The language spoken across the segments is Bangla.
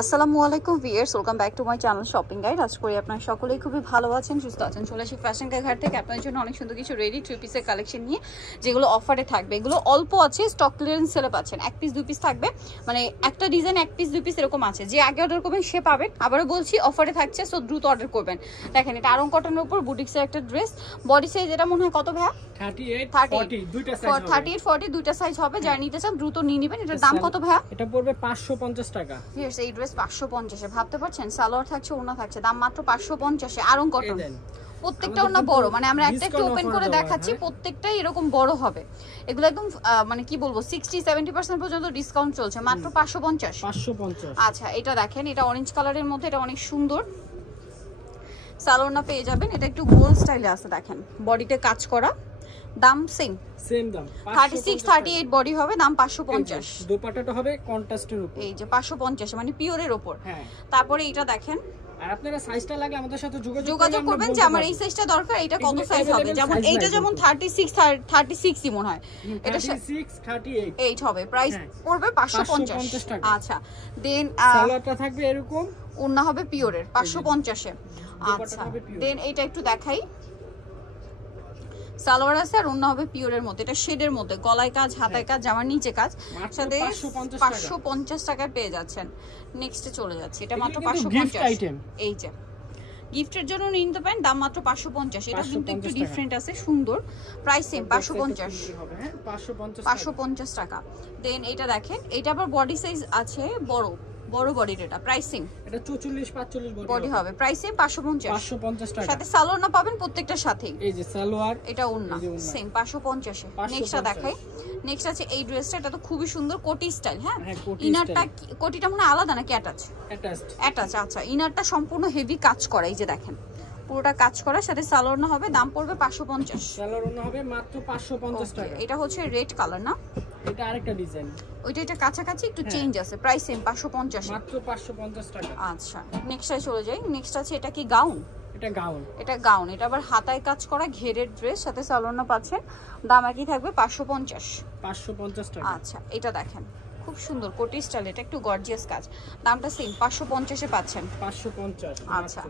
আসসালামু আলাইকুম viewers, welcome back to my channel shopping guide. আজ করি আপনারা সকলেই খুবই ভালো আছেন, সুস্থ আছেন। চলে আসি ফ্যাশন ঘাট থেকে আপনাদের জন্য অনেক সুন্দর কিছু রেডি 3 পিসের কালেকশন নিয়ে, যেগুলো অফারে থাকবে। এগুলো অল্প আছে, স্টক ক্লিয়ারেন্স সেলে পাচ্ছেন। 1 পিস 2 পিস থাকবে, মানে একটা ডিজাইন 1 পিস 2 পিস এরকম আছে। যে আগে অর্ডার করবেন সে পাবেন। আবারও বলছি অফারে থাকছে, সো দ্রুত অর্ডার করবেন। দেখেন এটা আরং কটনের উপর বুটিক্সের একটা ড্রেস। বডি সাইজ এটা মনে হয় কত ভাইয়া? 38 40 দুইটা সাইজ হবে। 38 40 দুইটা সাইজ হবে। যারা নিতে চান দ্রুত নিয়ে নেবেন। এটার দাম কত ভাইয়া? এটা পড়বে 550 টাকা। ভিউয়ার্স এই ড্রেস 550 এ ভাবতে পারছেন, সালোয়ার থাকছে, ওড়না থাকছে, দাম মাত্র 550 এ। আরং কটন, প্রত্যেকটা ওড়না বড়, মানে আমরা একটা একটু ওপেন করে দেখাচ্ছি, প্রত্যেকটাই এরকম বড় হবে। এগুলো একদম মানে কি বলবো 60-70% পর্যন্ত ডিসকাউন্ট চলছে, মাত্র 550। আচ্ছা এটা দেখেন, এটা অরেঞ্জ কালারের মধ্যে, এটা অনেক সুন্দর। সালোয়ারটা পেয়ে যাবেন, এটা একটু গোল স্টাইলে আছে। দেখেন বডিতে কাজ করা, দাম সেম দাম 36-38 বডি হবে, দাম 550। দোপাট্টাটা হবে কন্ট্রাস্টের উপর, এই যে 550 মানে পিওরের উপর। হ্যাঁ, তারপরে এটা দেখেন। আর আপনারা সাইজটা লাগলে আমাদের সাথে যোগাযোগ করবেন যে আমার এই সাইজটা দরকার, এটা কত সাইজ হবে। যেমন এইটা যেমন 36 মনে হয়, এটা 38 হবে। প্রাইস পড়বে 550 টাকা। আচ্ছা দেন সালোয়ারটা থাকবে এরকম, ওড়না হবে পিওরের 550 এ। আচ্ছা দেন এটা একটু দেখাই, সালোয়ার আছে আর ওড়না হবে পিওরের মধ্যে। এটা শেডের মধ্যে, গলায় কাজ, হাতায় কাজ, জামার নিচে কাজ, সাথে 550 টাকায় পেয়ে যাচ্ছেন। নেক্সটে চলে যাচ্ছে, এটা মাত্র 550। এই যে গিফটের জন্য নিতে পারেন, দাম মাত্র 550। এটা কিন্তু একটু ডিফারেন্ট আছে, সুন্দর। প্রাইস সেম 550 টাকা। দেন এটা দেখেন, এটা আবার বডি সাইজ আছে বড় বডির। এটা প্রাইস সেম, এটা 44-45 বডি হবে। প্রাইস সেম 550 টাকা। সাথে সালোয়ার না পাবেন প্রত্যেকটার সাথেই। এই যে সালোয়ার, এটা ওড়না সেম 550 এ। নেক্সটটা দেখাই। নেক্সট আছে এই ড্রেসটা, এটা তো খুবই সুন্দর কোটি স্টাইল। হ্যাঁ, ইনারটা কোটিটা মনে হয় আলাদা নাকি অ্যাটাচ? আচ্ছা, ইনারটা সম্পূর্ণ হেভি কাজ করা। এই যে দেখেন পুরোটা কাজ করা, সাথে সালোয়ার না হবে, দাম পড়বে 550। সালোয়ার ওড়না হবে মাত্র 550 টাকা। এটা হচ্ছে রেড কালার না? এটা আরেকটা ডিজাইন, ওইটা এটা কাছাকাছি একটু চেঞ্জ আছে। প্রাইস সেম 550, মাত্র 550 টাকা। আচ্ছা নেক্সটে চলে যাই। নেক্সট আছে এটা কি গাউন? এটা গাউন। এটা আবার হাতায় কাজ করা ঘেরের ড্রেস, সাথে সালোয়ার পাচ্ছেন, দাম একই থাকবে 550 টাকা। আচ্ছা এটা দেখেন খুব সুন্দর কোটি স্টাইল, এটা একটু গর্জিয়াস কাজ, দামটা সেম 550 এ পাচ্ছেন। 550। আচ্ছা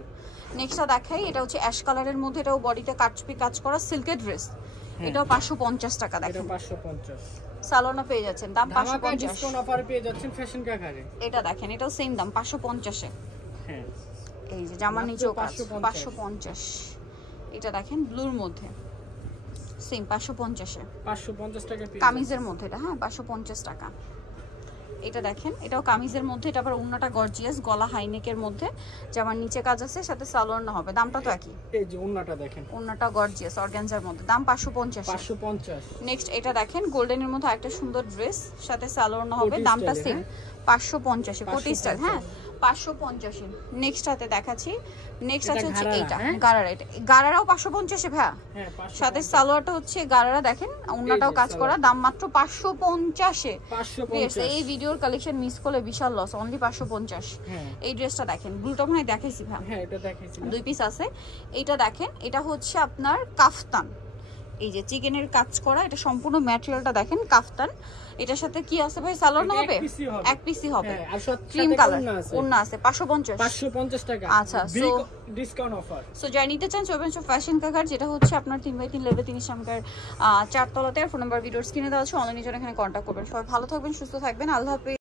নেক্সটটা দেখাই, এটা হচ্ছে অ্যাশ কালারের মধ্যে, এটাও বডিতে কাজ করা সিল্কের ড্রেস। এটাও 550 টাকা। দেখেন 550 সালোয়ার পেয়ে যাচ্ছেন, দাম 550। ডিসকাউন্ট অফারে পেয়ে যাচ্ছেন ফ্যাশন ঘাটে। এটা দেখেন, এটাও সেম দাম 550 এ। হ্যাঁ, এই যে জামার নিচেও 550। এটা দেখেন ব্লুর মধ্যে, সেম 550 এ। 550 টাকা কামিজের মধ্যে এটা, হ্যাঁ 550 টাকা। এটা দেখেন, এটাও কামিজের মধ্যে, এটা আবার ওন্নাটা গর্জিয়াস, গলা হাইনেকের মধ্যে, জামার নিচে কাজ আছে, সাথে সালোয়ার না হবে, দামটা তো একই। এই যে ওন্নাটা দেখেন, ওন্নাটা গর্জিয়াস অর্গানজার মধ্যে, দাম 550। নেক্সট এটা দেখেন গোল্ডেনের মধ্যে একটা সুন্দর ড্রেস, সাথে সালোয়ার না হবে, দামটা সেম 550 কোটি স্টাইল। হ্যাঁ 550। নেক্সট হাতে দেখাচ্ছি। নেক্সট আছে হচ্ছে এইটা গারারা। এটা গারারাও 550 এ ভাই, সাথে সালোয়ারটা হচ্ছে গারারা। দেখেন ওন্নাটাও কাজ করা, দাম মাত্র 550 এ। এই ভিডিওর কালেকশন মিস করলে বিশাল লস, অনলি 550। এই ড্রেসটা দেখেন, ব্লুটা মনে হয় দেখাইছি ভাই, হ্যাঁ এটা দেখাইছি, 2 পিস আছে। এটা দেখেন, এটা হচ্ছে আপনার কাফতান, এই যে চিকেনের কাজ করা, এটা সম্পূর্ণ ম্যাটেরিয়ালটা দেখেন কাফতান। এটার সাথে কি আছে ভাই? সালোয়ার না হবে, এক পিসই হবে, ক্রিম কালার ওন্না আছে। 550 টাকা। আচ্ছা সো ডিসকাউন্ট অফার। সো যারা নিতে চান চলবেন ফ্যাশন ঘাট, যেটা হচ্ছে আপনার 3x3 লেভেল 3 সামকার 4 তলাতে। আর ফোন নাম্বার ভিডিওর স্ক্রিনে দেওয়া আছে, অনলাইনে জন্য এখানে কন্ট্যাক্ট করবেন। সবাই ভালো থাকবেন, সুস্থ থাকবেন, আল্লাহ হাফেজ।